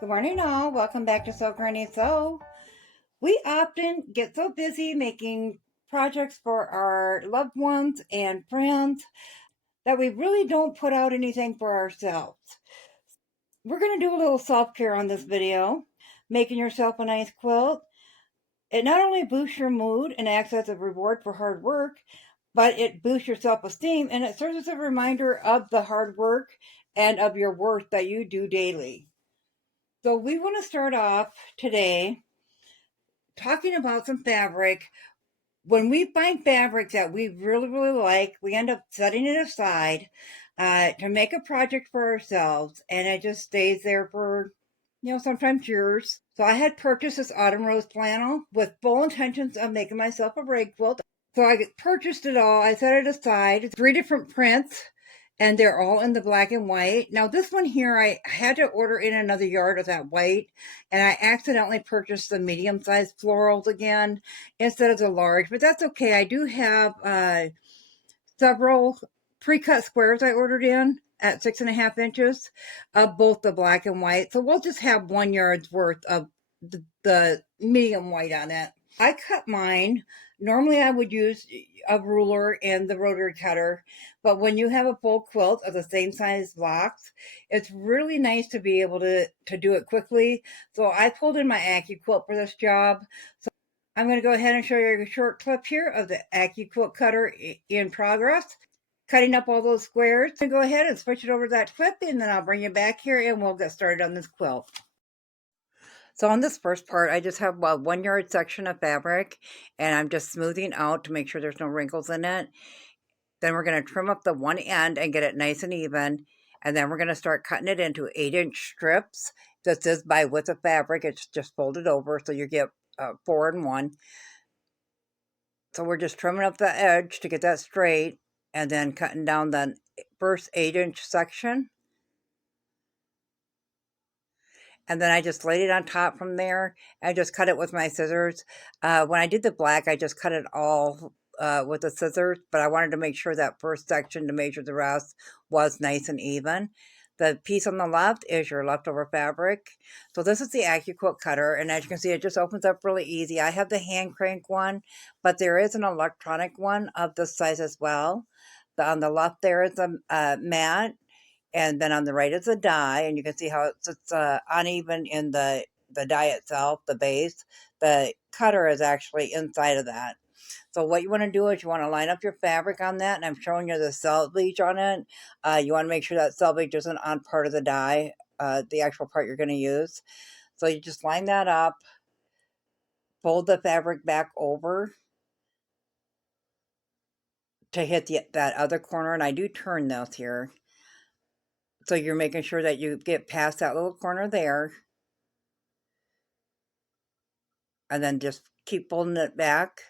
Good morning, all. Welcome back to Sew Granny Sew. We often get so busy making projects for our loved ones and friends that we really don't put out anything for ourselves. We're going to do a little self care on this video, making yourself a nice quilt. It not only boosts your mood and acts as a reward for hard work, but it boosts your self esteem and it serves as a reminder of the hard work and of your worth that you do daily. So, we want to start off today talking about some fabric. When we find fabric that we really like, we end up setting it aside to make a project for ourselves, and it just stays there for, sometimes years. So I had purchased this autumn rose flannel with full intentions of making myself a rag quilt. So I purchased it all. I set it aside. Three different prints, and they're all in the black and white. Now, this one here, I had to order in another yard of that white, and I accidentally purchased the medium-sized florals again instead of the large, but that's okay. I do have several pre-cut squares I ordered in at 6.5 inches of both the black and white. So we'll just have 1 yard's worth of the medium white on it. I cut mine. Normally I would use a ruler and the rotary cutter, but when you have a full quilt of the same size blocks, it's really nice to be able to do it quickly. So I pulled in my AccuQuilt for this job. So I'm going to go ahead and show you a short clip here of the AccuQuilt cutter in progress, cutting up all those squares. And go ahead and switch it over to that clip, and then I'll bring you back here and we'll get started on this quilt. So on this first part, I just have a 1 yard section of fabric, and I'm just smoothing out to make sure there's no wrinkles in it. Then we're going to trim up the one end and get it nice and even. And then we're going to start cutting it into 8-inch strips. This is by width of fabric. It's just folded over, so you get 4 in 1. So we're just trimming up the edge to get that straight, and then cutting down the first 8-inch section. And then I just laid it on top from there. I just cut it with my scissors. When I did the black, I just cut it all with the scissors, but I wanted to make sure that first section to measure the rest was nice and even. The piece on the left is your leftover fabric. So this is the AccuQuilt cutter, and as you can see, it just opens up really easy. I have the hand crank one, but there is an electronic one of this size as well. On the left there is a mat, and then on the right is a die, and you can see how it's uneven in the die itself, the base. The cutter is actually inside of that. So what you want to do is you want to line up your fabric on that, and I'm showing you the selvage on it. You want to make sure that selvage isn't on part of the die, the actual part you're going to use. So you just line that up, fold the fabric back over to hit that other corner, and I do turn this here. So you're making sure that you get past that little corner there, and then just keep folding it back,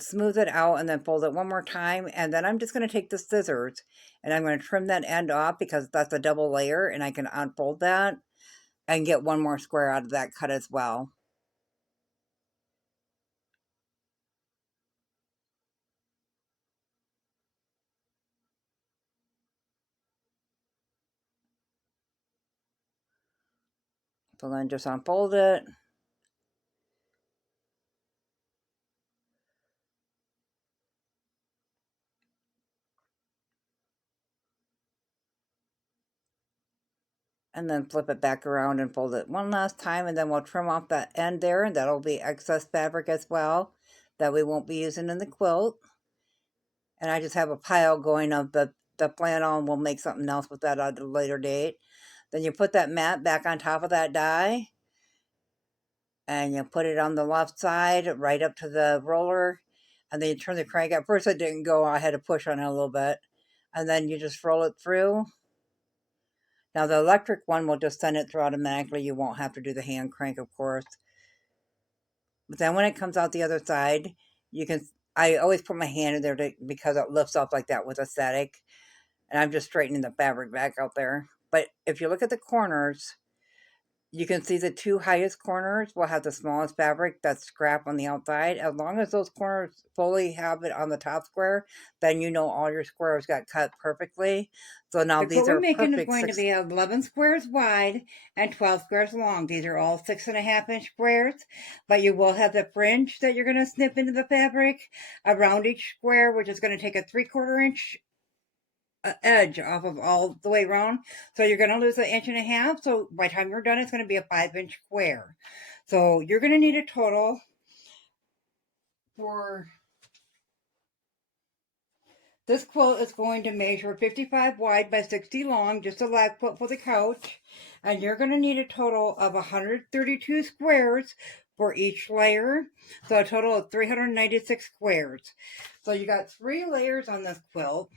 smooth it out, and then fold it one more time. And then I'm just going to take the scissors and I'm going to trim that end off because that's a double layer, and I can unfold that and get one more square out of that cut as well. So then just unfold it. And then flip it back around and fold it one last time, and then we'll trim off that end there, and that'll be excess fabric as well that we won't be using in the quilt. And I just have a pile going of the flannel, and we'll make something else with that at a later date. Then you put that mat back on top of that die, and you put it on the left side right up to the roller, and then you turn the crank. At first it didn't go, I had to push on it a little bit, and then you just roll it through. Now the electric one will just send it through automatically. You won't have to do the hand crank, of course. But then when it comes out the other side, you can, I always put my hand in there because it lifts up like that with a static, and I'm just straightening the fabric back out there. But if you look at the corners, you can see the two highest corners will have the smallest fabric that's scrap on the outside. As long as those corners fully have it on the top square, then you know all your squares got cut perfectly. So now the these are making perfect is going to be 11 squares wide and 12 squares long. These are all 6.5-inch squares, but you will have the fringe that you're going to snip into the fabric around each square, which is going to take a 3/4 inch edge off of all the way around. So you're going to lose 1.5 inches. So by the time you're done, it's going to be a 5-inch square. So you're going to need a total for this quilt is going to measure 55 wide by 60 long, just a rag quilt for the couch. And you're going to need a total of 132 squares for each layer. So a total of 396 squares. So you got 3 layers on this quilt.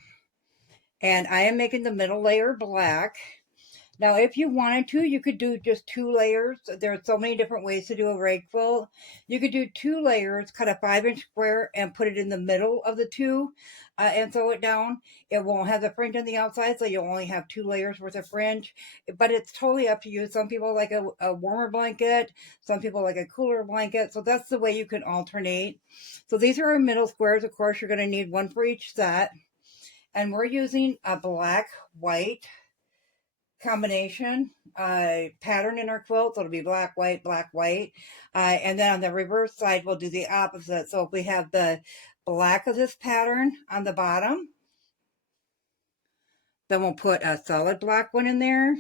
And I am making the middle layer black. Now, if you wanted to, you could do just 2 layers. There are so many different ways to do a rag quilt. You could do 2 layers, cut a 5-inch square, and put it in the middle of the 2 and sew it down. It won't have the fringe on the outside, so you'll only have 2 layers worth of fringe. But it's totally up to you. Some people like a warmer blanket. Some people like a cooler blanket. So that's the way you can alternate. So these are our middle squares. Of course, you're going to need 1 for each set. And we're using a black-white combination pattern in our quilt. So it'll be black, white, black, white. And then on the reverse side, we'll do the opposite. So if we have the black of this pattern on the bottom, then we'll put a solid black one in there.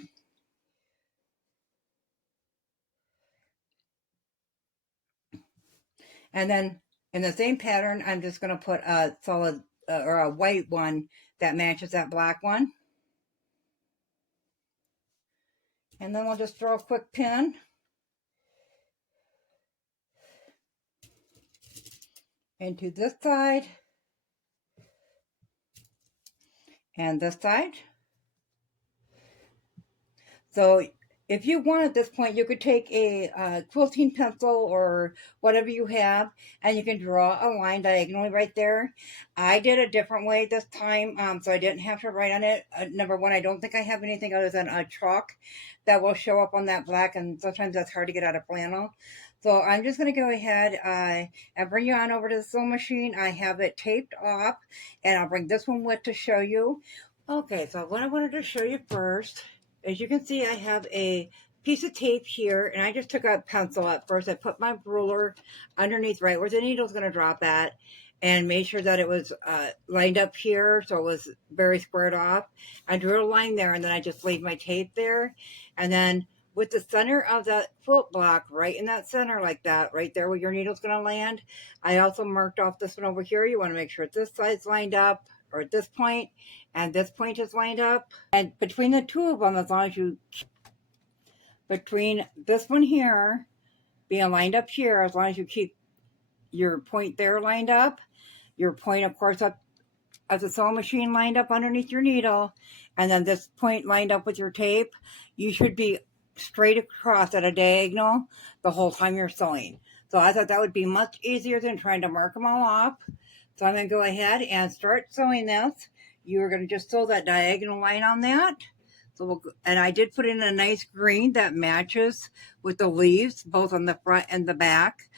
And then in the same pattern, I'm just going to put a solid or a white one that matches that black one. And then we'll just throw a quick pin. Into this side. And this side. So if you want at this point, you could take a quilting pencil or whatever you have, and you can draw a line diagonally right there. I did a different way this time, so I didn't have to write on it. Number one, I don't think I have anything other than a chalk that will show up on that black, and sometimes that's hard to get out of flannel. So I'm just going to go ahead and bring you on over to the sewing machine. I have it taped off, and I'll bring this one with to show you. Okay, so what I wanted to show you first, as you can see, I have a piece of tape here, and I just took a pencil at first. I put my ruler underneath right where the needle's going to drop at and made sure that it was lined up here, so it was very squared off. I drew a line there, and then I just laid my tape there. And then with the center of that quilt block, right in that center like that, right there where your needle's going to land, I also marked off this one over here. You want to make sure this side's lined up, or at this point, and this point is lined up. And between the two of them, as long as you, between this one here being lined up here, as long as you keep your point there lined up, your point, of course, up at the sewing machine lined up underneath your needle, and then this point lined up with your tape, you should be straight across at a diagonal the whole time you're sewing. So I thought that would be much easier than trying to mark them all off. So I'm going to go ahead and start sewing this. You're going to just sew that diagonal line on that. So and I did put in a nice green that matches with the leaves, both on the front and the back.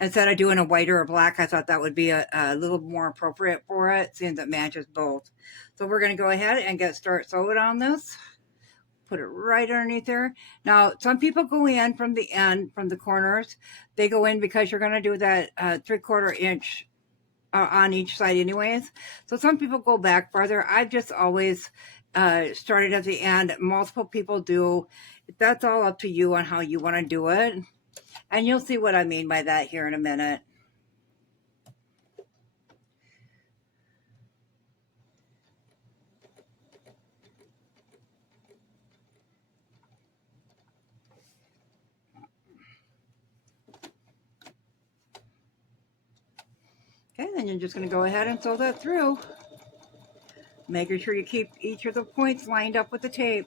Instead of doing a white or a black, I thought that would be a little more appropriate for it, since it matches both. So we're going to go ahead and start sewing on this. Put it right underneath there. Now, some people go in from the end, from the corners. They go in because you're going to do that 3/4 inch on each side anyways. So some people go back farther. I've just always started at the end. Multiple people do. That's all up to you on how you want to do it. And you'll see what I mean by that here in a minute. Okay, then you're just going to go ahead and sew that through. Making sure you keep each of the points lined up with the tape.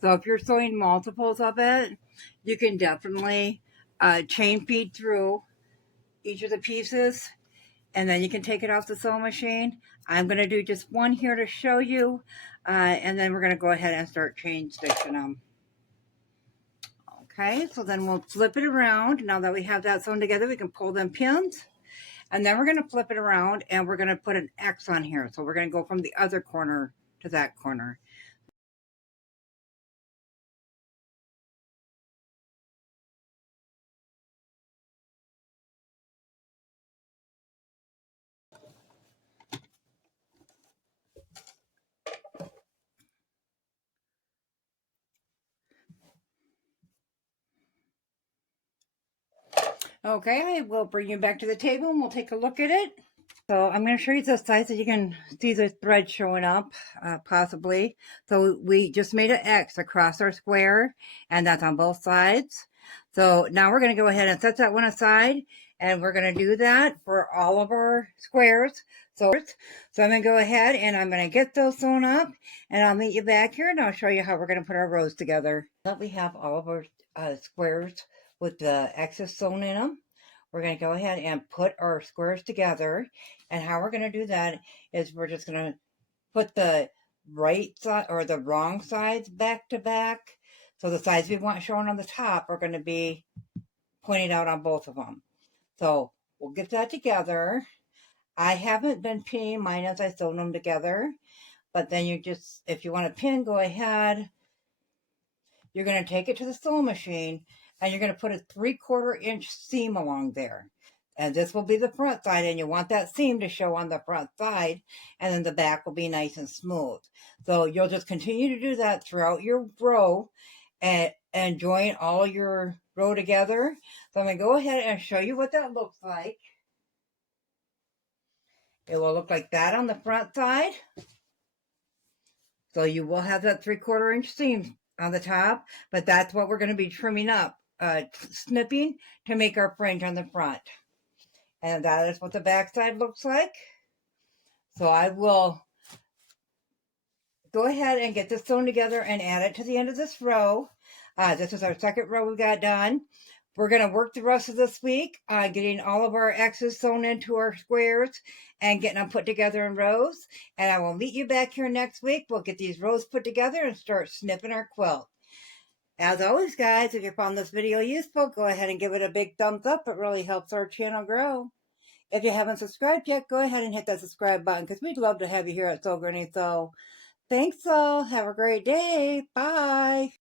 So if you're sewing multiples of it, you can definitely chain feed through each of the pieces, and then you can take it off the sewing machine. I'm going to do just one here to show you, and then we're going to go ahead and start chain stitching them. Okay, so then we'll flip it around. Now that we have that sewn together, we can pull them pins, and then we're going to flip it around and we're going to put an X on here. So we're going to go from the other corner to that corner. Okay, I will bring you back to the table and we'll take a look at it. So I'm going to show you the size so you can see the thread showing up, possibly. So we just made an X across our square, and that's on both sides. So now we're going to go ahead and set that one aside, and we're going to do that for all of our squares. So I'm going to go ahead and I'm going to get those sewn up, and I'll meet you back here, and I'll show you how we're going to put our rows together. Now that we have all of our squares with the X's sewn in them, we're going to go ahead and put our squares together. And how we're going to do that is we're just going to put the right side or the wrong sides back to back. So the sides we want shown on the top are going to be pointed out on both of them. So we'll get that together. I haven't been pinning mine as I sew them together, but then you just, if you want to pin, go ahead. You're going to take it to the sewing machine and you're going to put a 3/4 inch seam along there. And this will be the front side, and you want that seam to show on the front side, and then the back will be nice and smooth. So you'll just continue to do that throughout your row and join all your row together. So I'm going to go ahead and show you what that looks like. It will look like that on the front side. So you will have that 3/4 inch seam on the top, but that's what we're going to be trimming up, snipping to make our fringe on the front. And that is what the back side looks like. So I will go ahead and get this sewn together and add it to the end of this row. This is our second row we got done. We're going to work the rest of this week, getting all of our X's sewn into our squares and getting them put together in rows. And I will meet you back here next week. We'll get these rows put together and start snipping our quilt. As always, guys, if you found this video useful, go ahead and give it a big thumbs up. It really helps our channel grow. If you haven't subscribed yet, go ahead and hit that subscribe button because we'd love to have you here at Sew Granny Sew. Thanks all. Have a great day. Bye.